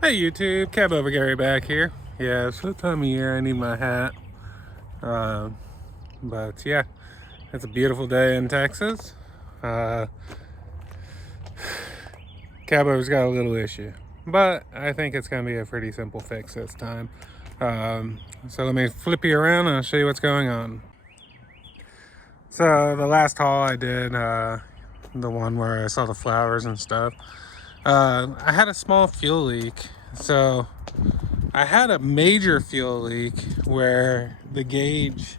Hey YouTube, cabover Gary back here. Yeah, it's the time of year I need my hat. Uh, but yeah, it's a beautiful day in Texas. Uh, cabover's got a little issue, but I think it's gonna be a pretty simple fix this time. So let me flip you around and I'll show you what's going on. So the last haul I did, the one where I saw the flowers and stuff, I had a small fuel leak. So I had a major fuel leak where the gauge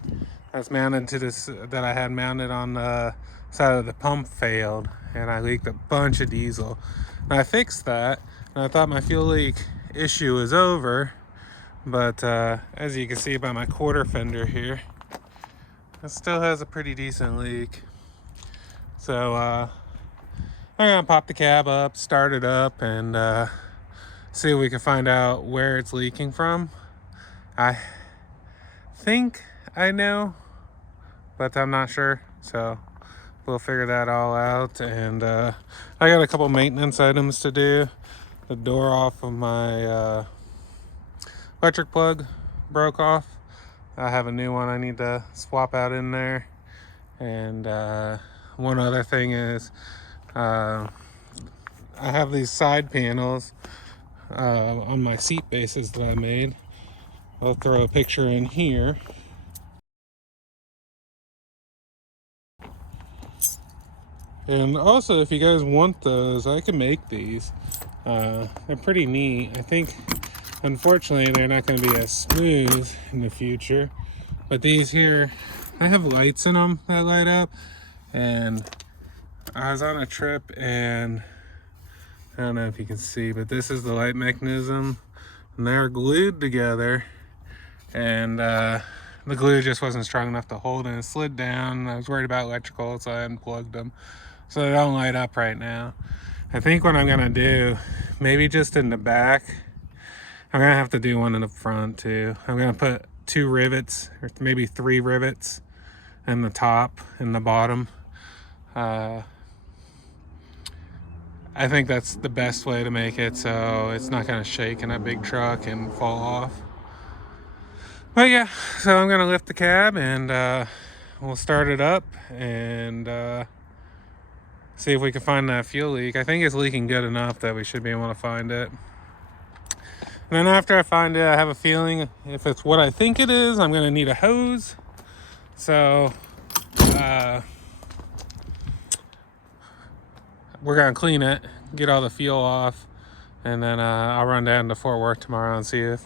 that's mounted to this, that I had mounted on the side of the pump, failed, and I leaked a bunch of diesel. And I fixed that, and I thought my fuel leak issue was over, but as you can see by my quarter fender here, it still has a pretty decent leak. So I'm gonna pop the cab up, start it up, and see if we can find out where it's leaking from. I think I know, but I'm not sure, so we'll figure that all out. And I got a couple maintenance items to do. The door off of my electric plug broke off. I have a new one I need to swap out in there. And one other thing is I have these side panels on my seat bases that I made. I'll throw a picture in here. And also, if you guys want those, I can make these. They're pretty neat. I think, unfortunately, they're not going to be as smooth in the future. But these here, I have lights in them that light up. And I was on a trip, and I don't know if you can see, but this is the light mechanism. And they're glued together. And the glue just wasn't strong enough to hold, and it slid down. I was worried about electrical, so I unplugged them. So they don't light up right now. I think what I'm gonna do, maybe just in the back, I'm gonna have to do one in the front too. I'm gonna put 2 rivets, or maybe 3 rivets in the top and the bottom. I think that's the best way to make it so it's not gonna shake in a big truck and fall off. But yeah, so I'm gonna lift the cab and we'll start it up and see if we can find that fuel leak. I think it's leaking good enough that we should be able to find it. And then after I find it, I have a feeling if it's what I think it is, I'm gonna need a hose. So we're gonna clean it, get all the fuel off, and then I'll run down to Fort Worth tomorrow and see if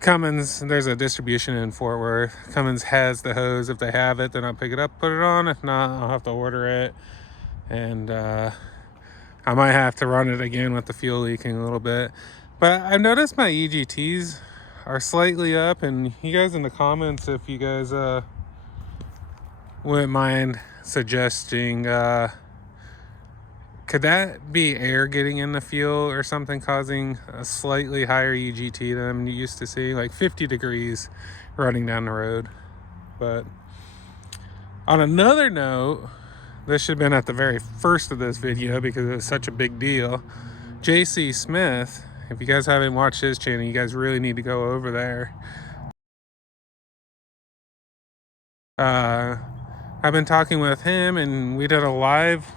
Cummins, there's a distribution in Fort Worth. Cummins has the hose. If they have it, then I'll pick it up, put it on. If not, I'll have to order it. And I might have to run it again with the fuel leaking a little bit. But I've noticed my EGTs are slightly up, and you guys in the comments, if you guys wouldn't mind suggesting, could that be air getting in the fuel or something causing a slightly higher EGT than I'm used to seeing, like 50 degrees running down the road? But on another note, this should have been at the very first of this video because it was such a big deal. JC Smith, if you guys haven't watched his channel, you guys really need to go over there. I've been talking with him, and we did a live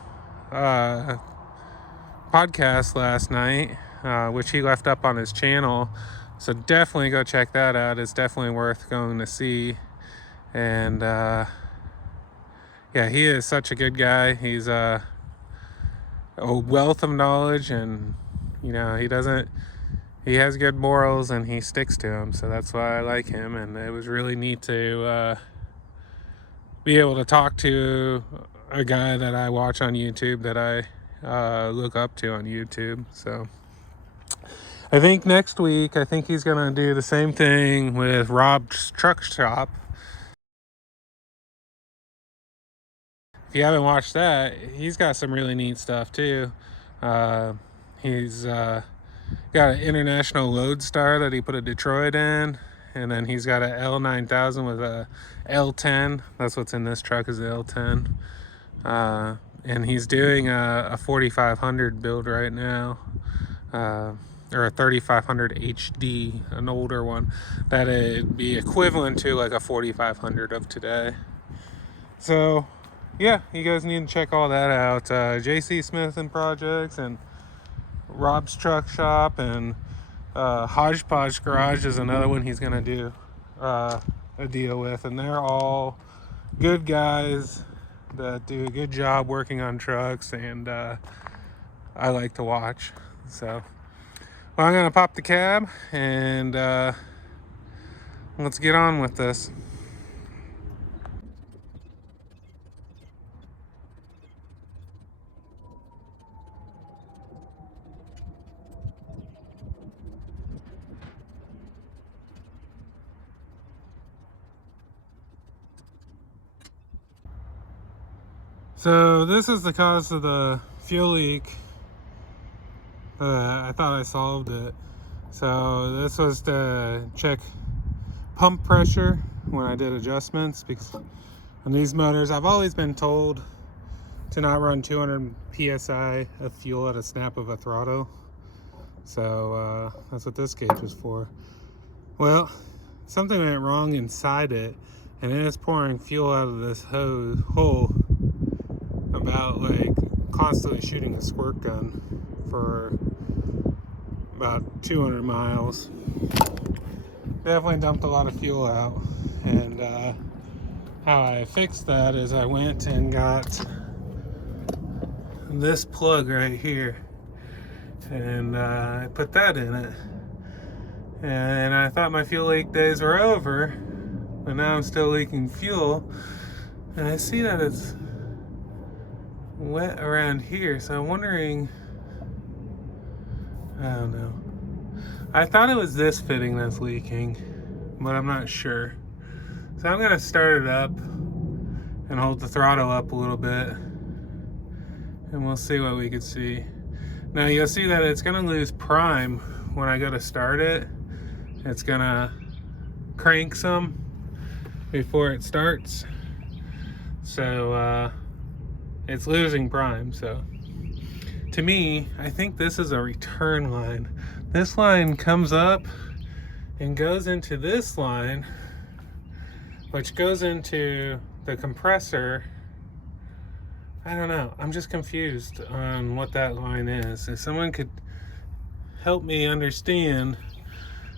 podcast last night, which he left up on his channel. So definitely go check that out. It's definitely worth going to see. And yeah, he is such a good guy. He's a wealth of knowledge, and you know, he has good morals and he sticks to them. So that's why I like him. And it was really neat to be able to talk to a guy that I watch on YouTube, that I look up to on YouTube. So I think next week, I think he's gonna do the same thing with Rob's Truck Shop. If you haven't watched that, he's got some really neat stuff too. He's got an international Lodestar that he put a Detroit in, and then he's got a L9000 with a L10. That's what's in this truck, is the L10. And he's doing a 4500 build right now. or a 3500 HD, an older one, that it'd be equivalent to like a 4500 of today. So yeah, you guys need to check all that out. JC Smith and Projects and Rob's Truck Shop and Hodgepodge Garage is another one he's gonna do a deal with, and they're all good guys that do a good job working on trucks, and I like to watch. So, well, I'm gonna pop the cab and let's get on with this. So this is the cause of the fuel leak. I thought I solved it. So this was to check pump pressure when I did adjustments, because on these motors I've always been told to not run 200 psi of fuel at a snap of a throttle. So that's what this gauge was for. Well, something went wrong inside it, and it is pouring fuel out of this hole about like constantly shooting a squirt gun for about 200 miles. Definitely dumped a lot of fuel out, and how I fixed that is I went and got this plug right here, and I put that in it, and I thought my fuel leak days were over, but now I'm still leaking fuel, and I see that it's wet around here, so I'm wondering, I don't know. I thought it was this fitting that's leaking, but I'm not sure. So I'm gonna start it up and hold the throttle up a little bit, and we'll see what we can see. Now you'll see that it's gonna lose prime when I go to start it. It's gonna crank some before it starts. So it's losing prime. So to me, I think this is a return line. This line comes up and goes into this line, which goes into the compressor. I don't know. I'm just confused on what that line is. If someone could help me understand.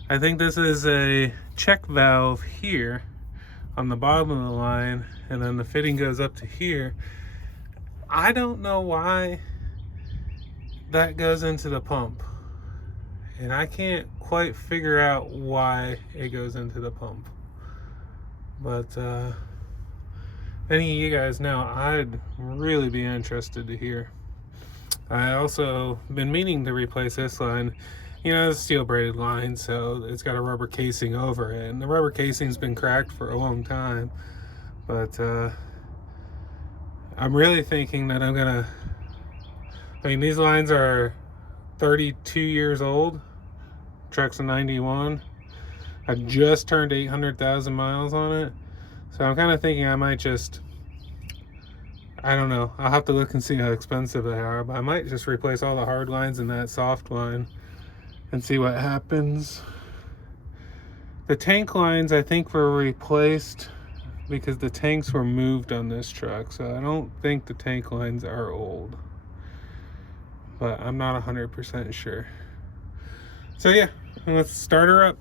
I think this is a check valve here on the bottom of the line, and then the fitting goes up to here. I don't know why that goes into the pump, and I can't quite figure out why it goes into the pump. But any of you guys know, I'd really be interested to hear. I also been meaning to replace this line. You know, it's steel braided line, so it's got a rubber casing over it, and the rubber casing's been cracked for a long time. But I'm really thinking that I'm gonna, I mean, these lines are 32 years old. Truck's a 91. I just turned 800,000 miles on it. So I'm kind of thinking I might just, I don't know. I'll have to look and see how expensive they are, but I might just replace all the hard lines in that soft line and see what happens. The tank lines, I think, were replaced because the tanks were moved on this truck. So I don't think the tank lines are old, but I'm not 100% sure. So yeah, let's start her up.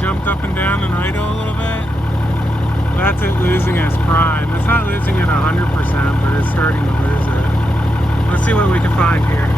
Jumped up and down and idle a little bit. That's it losing its prime. It's not losing it 100%, but it's starting to lose it. Let's see what we can find here.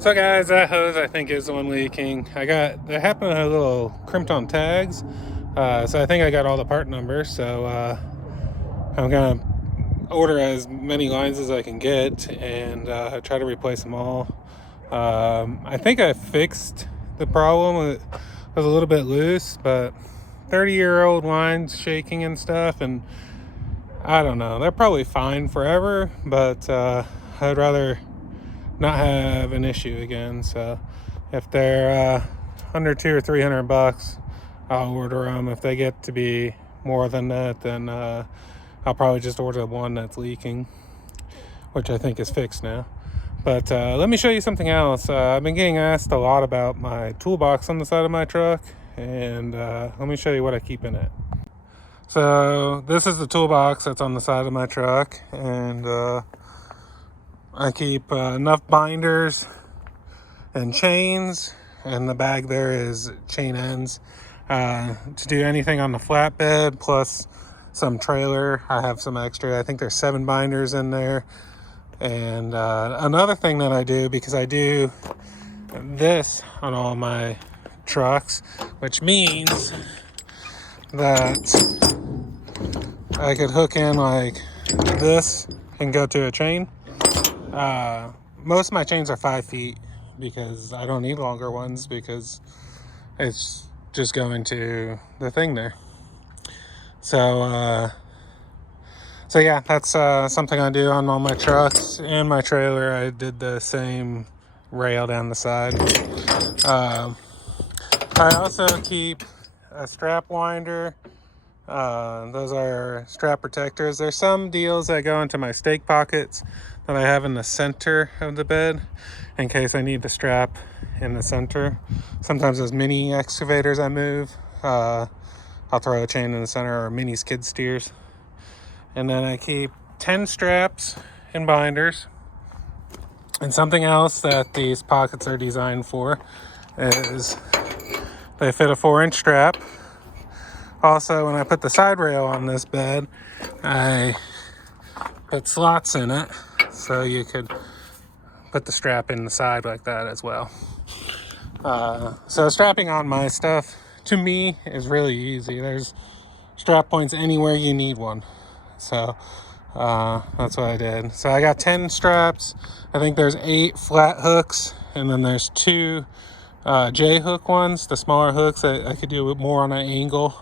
So guys, that hose I think is the one leaking. They happened to have little crimped on tags. So I think I got all the part numbers. So I'm gonna order as many lines as I can get and try to replace them all. I think I fixed the problem. It was a little bit loose, but 30-year-old lines shaking and stuff, and I don't know. They're probably fine forever, but I'd rather not have an issue again. So if they're under $200 or $300, I'll order them. If they get to be more than that, then I'll probably just order the one that's leaking, which I think is fixed now. But let me show you something else. I've been getting asked a lot about my toolbox on the side of my truck, and let me show you what I keep in it. So this is the toolbox that's on the side of my truck, and I keep enough binders and chains, and the bag there is chain ends to do anything on the flatbed, plus some trailer. I have some extra. I think there's 7 binders in there. And another thing that I do, because I do this on all my trucks, which means that I could hook in like this and go to a chain. Most of my chains are 5 feet because I don't need longer ones, because it's just going to the thing there. So yeah, that's something I do on all my trucks and my trailer. I did the same rail down the side. I also keep a strap winder. Those are strap protectors. There's some deals that go into my stake pockets that I have in the center of the bed in case I need the strap in the center. Sometimes those mini excavators I move, I'll throw a chain in the center, or mini skid steers. And then I keep 10 straps and binders. And something else that these pockets are designed for is they fit a 4-inch strap. Also, when I put the side rail on this bed, I put slots in it so you could put the strap in the side like that as well. So strapping on my stuff, to me, is really easy. There's strap points anywhere you need one. So that's what I did. So I got 10 straps. I think there's 8 flat hooks, and then there's 2 J-hook ones, the smaller hooks that I could do more on an angle.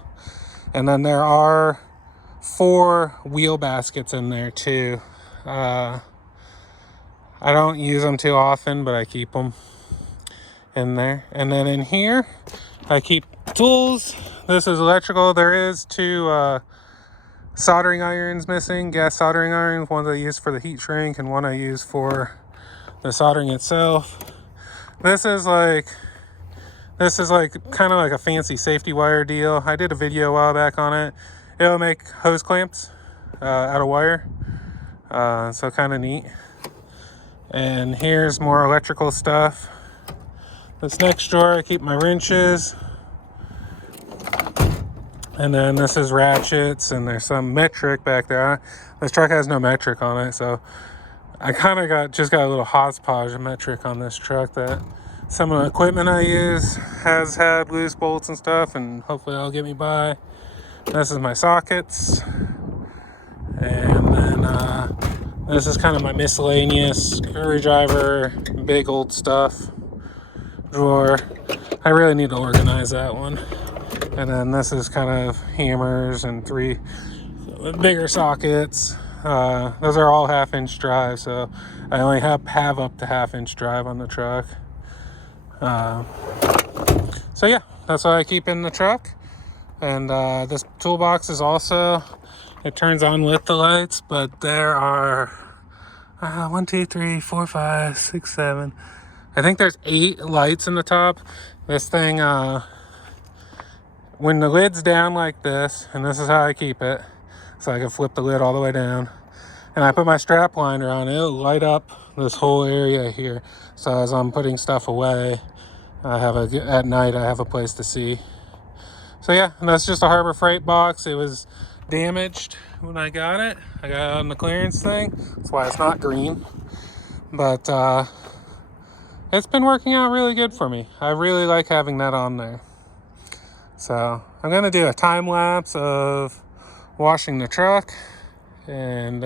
And then there are 4 wheel baskets in there too. I don't use them too often, but I keep them in there. And then in here, I keep tools. This is electrical. There is 2 soldering irons missing, gas soldering irons. One I use for the heat shrink and one I use for the soldering itself. This is like kind of like a fancy safety wire deal. I did a video a while back on it. It'll make hose clamps out of wire, so kind of neat. And here's more electrical stuff. This next drawer I keep my wrenches, and then this is ratchets, and there's some metric back there. This truck has no metric on it, so I kind of got a little hodgepodge of metric on this truck. That some of the equipment I use has had loose bolts and stuff, and hopefully that'll get me by. This is my sockets, and then this is kind of my miscellaneous screwdriver, big old stuff drawer. I really need to organize that one. And then this is kind of hammers and 3 bigger sockets. Those are all 1/2-inch drive, so I only have up to 1/2-inch drive on the truck. So yeah, that's what I keep in the truck. And this toolbox is also, it turns on with the lights, but there are 1, 2, 3, 4, 5, 6, 7. I think there's 8 lights in the top. This thing, when the lid's down like this, and this is how I keep it, so I can flip the lid all the way down, and I put my strap liner on, it'll light up this whole area here. So as I'm putting stuff away, at night I have a place to see. So yeah, and that's just a Harbor Freight box. It was damaged when I got it. I got it on the clearance thing. That's why it's not green. But it's been working out really good for me. I really like having that on there. So I'm gonna do a time lapse of washing the truck, and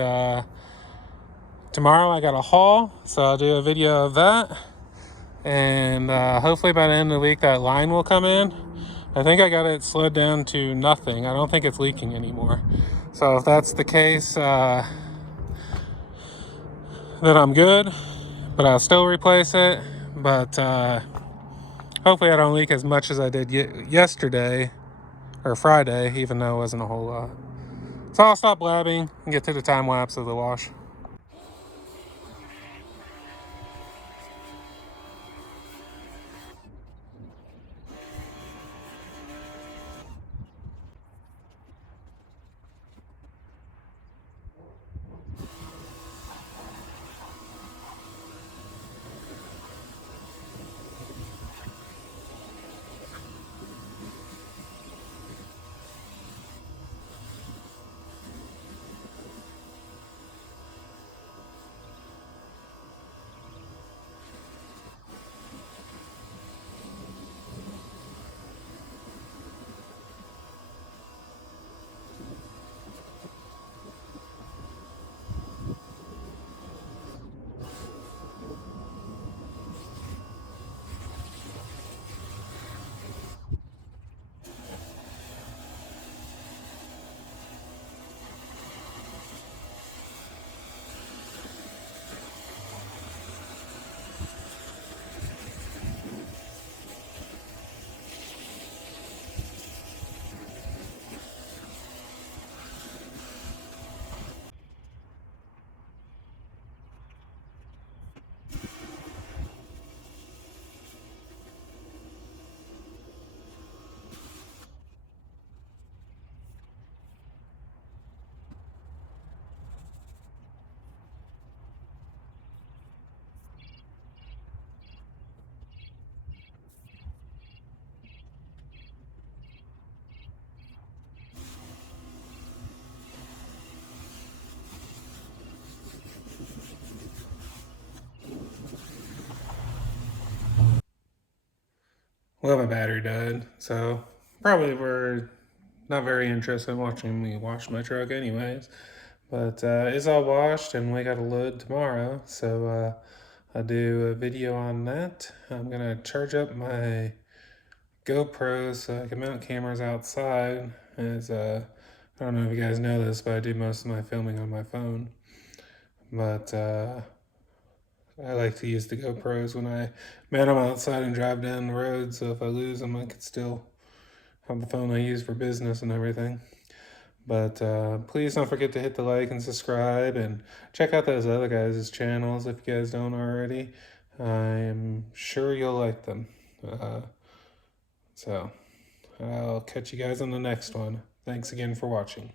tomorrow I got a haul, so I'll do a video of that, and hopefully by the end of the week that line will come in. I think I got it slowed down to nothing. I don't think it's leaking anymore. So if that's the case, then I'm good, but I'll still replace it. But hopefully I don't leak as much as I did yesterday or Friday, even though it wasn't a whole lot. So I'll stop blabbing and get to the time lapse of the wash. Well, my battery died, so probably were not very interested in watching me wash my truck anyways. But it's all washed and we got a load tomorrow, so I'll do a video on that. I'm gonna charge up my GoPro so I can mount cameras outside. As I don't know if you guys know this, but I do most of my filming on my phone. But I like to use the GoPros when I mount them outside and drive down the road, so if I lose them, I could still have the phone I use for business and everything. But please don't forget to hit the like and subscribe, and check out those other guys' channels if you guys don't already. I'm sure you'll like them. So I'll catch you guys on the next one. Thanks again for watching.